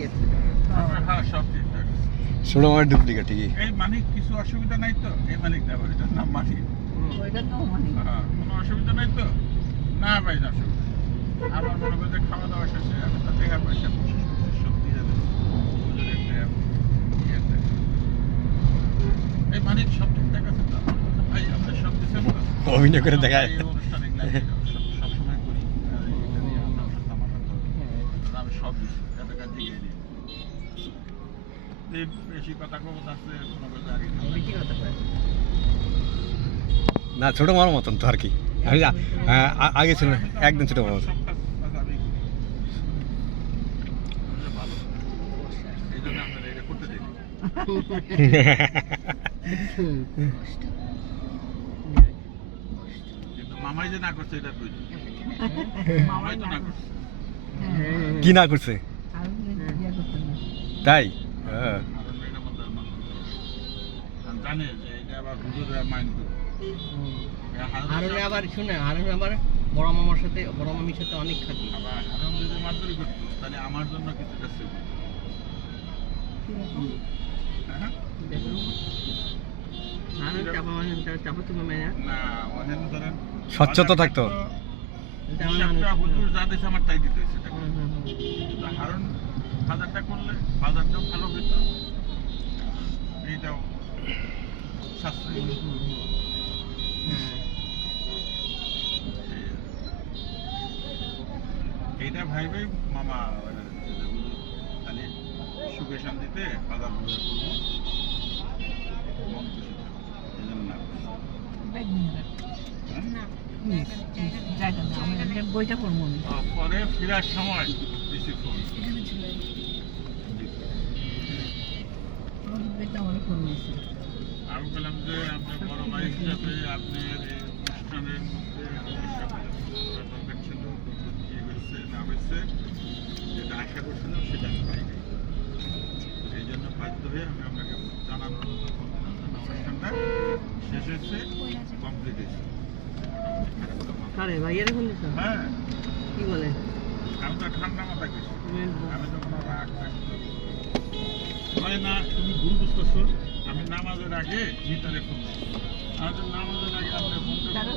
Duplicate. হ্যাঁ সব ঠিকঠাক আছে। ছোট মামার ডুপ্লিকেট ঠিকই। এই মানিক কিছু অসুবিধা নাই তো? এই মানিক না ভাই, এটার নাম মানিক। ওইটা তো মানে হ্যাঁ, কোনো অসুবিধা নাই তো? না ভাই, না অসুবিধা। আমার মনে করে যে খাওয়া দাওয়া শেষে আমি তো টাকা পয়সা সব দিয়ে যাবে। হুজুর একটা ইয়েতে। এই মানিক সব ঠিকঠাক আছে তো? ভাই আপনি সব দিচ্ছেন তো? অভিনয় করে দেখায়। এই অনুষ্ঠান এগুলা সবসময় করি। আর এটা নিয়ে আমরা তামাশা করি। আমি সব দিচ্ছি, এত কাজ দিয়ে দিই। এই বেশি কথা কবত আছে কোনো কথা আর কি না। বেশি কথা কয়। না ছোট মামার মতন তো আর কি। আমি আগে ছিল না, একদম ছোট মামার মতন। সব কাজ আমি করি। ভালো। এই জন্য আমরা এটা করতে দিই। কিন্তু মামাই যে না করছে এটা কই? মামাই তো না করছে। কি না করছে আর বিয়ে করতে না। তাই? হ্যাঁ। কারণ এটা মধ্যে আমার জানে যে এটা আবার হুজুরের মাইন্ড করে। হারুনে আবার শুনে, হারুনে আবার বড় মামার সাথে, বড় মামির সাথে অনেক খাতি। আবার হারাম যদি মারধরি করতো তাহলে আমার জন্য কিছুটা সেভ হতো। হ্যাঁ? হারুন চাপা মানে চাপা তুমি মেয়ে না? না, অনেক ধরেন স্বচ্ছতা থাকতো। এটা আমার হিসাবটা মানুষ। হুজুর যা দিয়েছে আমার তাই দিতে হয়েছে টাকা। হুম, হুম, হুম। কিন্তু হারুন বাজারটা করলে বাজারটাও ভালো হইতো, এইটাও সাশ্রয়ী হতো। এইটা ভাইবে মামা খালি সুখে শান্তিতে বাজার বাজার করবো, মন খুশি থাকবো, এই জন্য না করছি। জায়গা না, আমি এমনি বইটা পড়বো আমি। পরে ফেরার সময় দিছি ফোন। আমার ফোন দিয়েছি। আমি বললাম যে আপনার বড় ভাই হিসাবে আপনার এই অনুষ্ঠানের মধ্যে দরকার ছিল, কি হয়েছে না হয়েছে, যেটা আশা করছিলাম সেটা আমি পাইনি। এই জন্য বাধ্য হয়ে আমি আপনাকে জানানোর মতো ফোন দিলাম যে অনুষ্ঠানটা শেষ হয়েছে, কমপ্লিট হয়েছে। আরে ভাইয়ের ফোন দিছ? হ্যাঁ, কি বলে? আমি তো ঠান্ডা মাথা গেছি, আমি তো কোনো রাগ হয় না। তুমি ভুল বুঝতেছো, আমি নামাজের আগে ভিতরে ফোন দিচ্ছি। নামাজের আগে আপনি ফোন